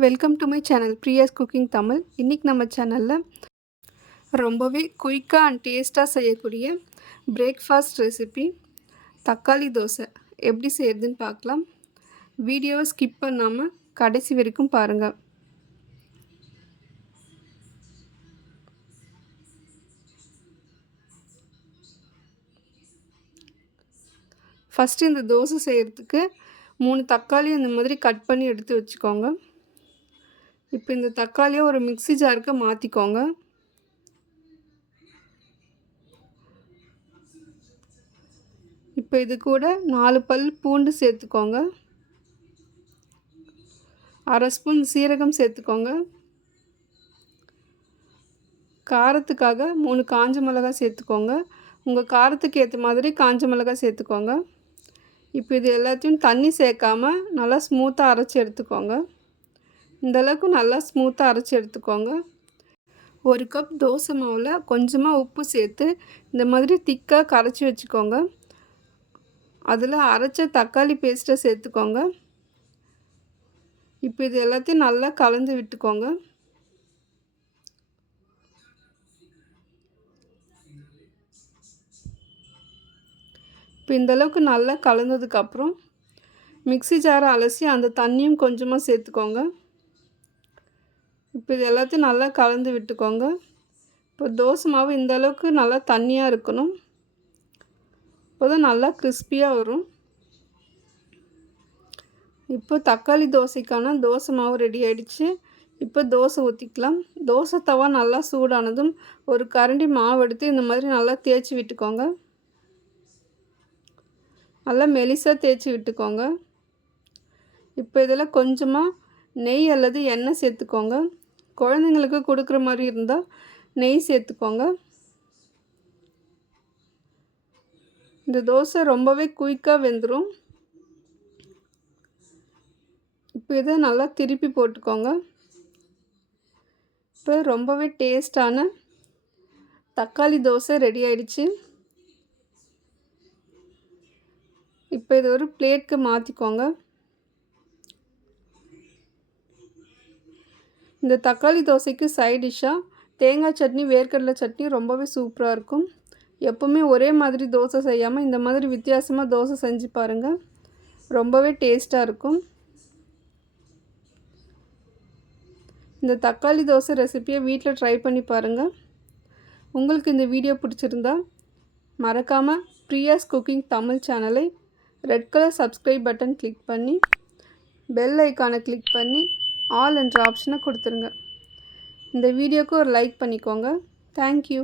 Welcome to my channel Priya's cooking Tamil. இன்றைக்கி நம்ம சேனலில் ரொம்பவே குயிக்காக அண்ட் டேஸ்ட்டாக செய்யக்கூடிய பிரேக்ஃபாஸ்ட் ரெசிபி தக்காளி தோசை எப்படி செய்கிறதுன்னு பார்க்கலாம். வீடியோவை ஸ்கிப் பண்ணாமல் கடைசி வரைக்கும் பாருங்கள். ஃபஸ்ட்டு இந்த தோசை செய்கிறதுக்கு 3 தக்காளி இந்த மாதிரி கட் பண்ணி எடுத்து வச்சுக்கோங்க. இப்போ இந்த தக்காளியை ஒரு மிக்ஸி ஜாருக்கு மாற்றிக்கோங்க. இப்போ இது கூட 4 பல் பூண்டு சேர்த்துக்கோங்க. 1/2 ஸ்பூன் சீரகம் சேர்த்துக்கோங்க. காரத்துக்காக 3 காஞ்ச மிளகாய் சேர்த்துக்கோங்க. உங்கள் காரத்துக்கு ஏற்ற மாதிரி காஞ்ச மிளகாய் சேர்த்துக்கோங்க. இப்போ இது எல்லாத்தையும் தண்ணி சேர்க்காமல் நல்லா ஸ்மூத்தாக அரைச்சி எடுத்துக்கோங்க. இந்தளவுக்கு நல்லா ஸ்மூத்தாக அரைச்சி எடுத்துக்கோங்க. 1 கப் தோசை மாவில் கொஞ்சமாக உப்பு சேர்த்து இந்த மாதிரி திக்காக கரைச்சி வச்சுக்கோங்க. அதில் அரைச்ச தக்காளி பேஸ்ட்டை சேர்த்துக்கோங்க. இப்போ இது எல்லாத்தையும் நல்லா கலந்து விட்டுக்கோங்க. இப்போ இந்தளவுக்கு நல்லா கலந்ததுக்கப்புறம் மிக்ஸி ஜாரை அலசி அந்த தண்ணியும் கொஞ்சமாக சேர்த்துக்கோங்க. இப்போ இது எல்லாத்தையும் நல்லா கலந்து விட்டுக்கோங்க. இப்போ தோசை மாவு இந்த அளவுக்கு நல்லா தண்ணியாக இருக்கணும். இப்போ தான் நல்லா கிறிஸ்பியாக வரும். இப்போ தக்காளி தோசைக்கான தோசை மாவு ரெடி ஆகிடுச்சு. இப்போ தோசை ஊற்றிக்கலாம். தோசை தவா நல்லா சூடானதும் ஒரு கரண்டி மாவு எடுத்து இந்த மாதிரி நல்லா தேய்ச்சி விட்டுக்கோங்க. நல்லா மெலிசாக தேய்ச்சி விட்டுக்கோங்க. இப்போ இதில் கொஞ்சமாக நெய் அல்லது எண்ணெய் சேர்த்துக்கோங்க. குழந்தைங்களுக்கு கொடுக்குற மாதிரி இருந்தால் நெய் சேர்த்துக்கோங்க. இந்த தோசை ரொம்பவே குயிக்காக வெந்துடும். இப்போ இதை நல்லா திருப்பி போட்டுக்கோங்க. இப்போ ரொம்பவே டேஸ்டான தக்காளி தோசை ரெடி ஆயிடுச்சு. இப்போ இது ஒரு பிளேட்க்கு மாற்றிக்கோங்க. இந்த தக்காளி தோசைக்கு சைட் டிஷ்ஷாக தேங்காய் சட்னி, வேர்க்கடலை சட்னி ரொம்பவே சூப்பராக இருக்கும். எப்போவுமே ஒரே மாதிரி தோசை செய்யாமல் இந்த மாதிரி வித்தியாசமாக தோசை செஞ்சு பாருங்கள். ரொம்பவே டேஸ்ட்டாக இருக்கும். இந்த தக்காளி தோசை ரெசிப்பியை வீட்டில் ட்ரை பண்ணி பாருங்கள். உங்களுக்கு இந்த வீடியோ பிடிச்சிருந்தா மறக்காமல் பிரியாஸ் குக்கிங் தமிழ் சேனலை red colour subscribe button click பண்ணி பெல் ஐக்கானை கிளிக் பண்ணி ஆல் என்ற ஆப்ஷனை கொடுத்துருங்க. இந்த வீடியோக்கு ஒரு லைக் பண்ணிக்கோங்க. தேங்க்யூ.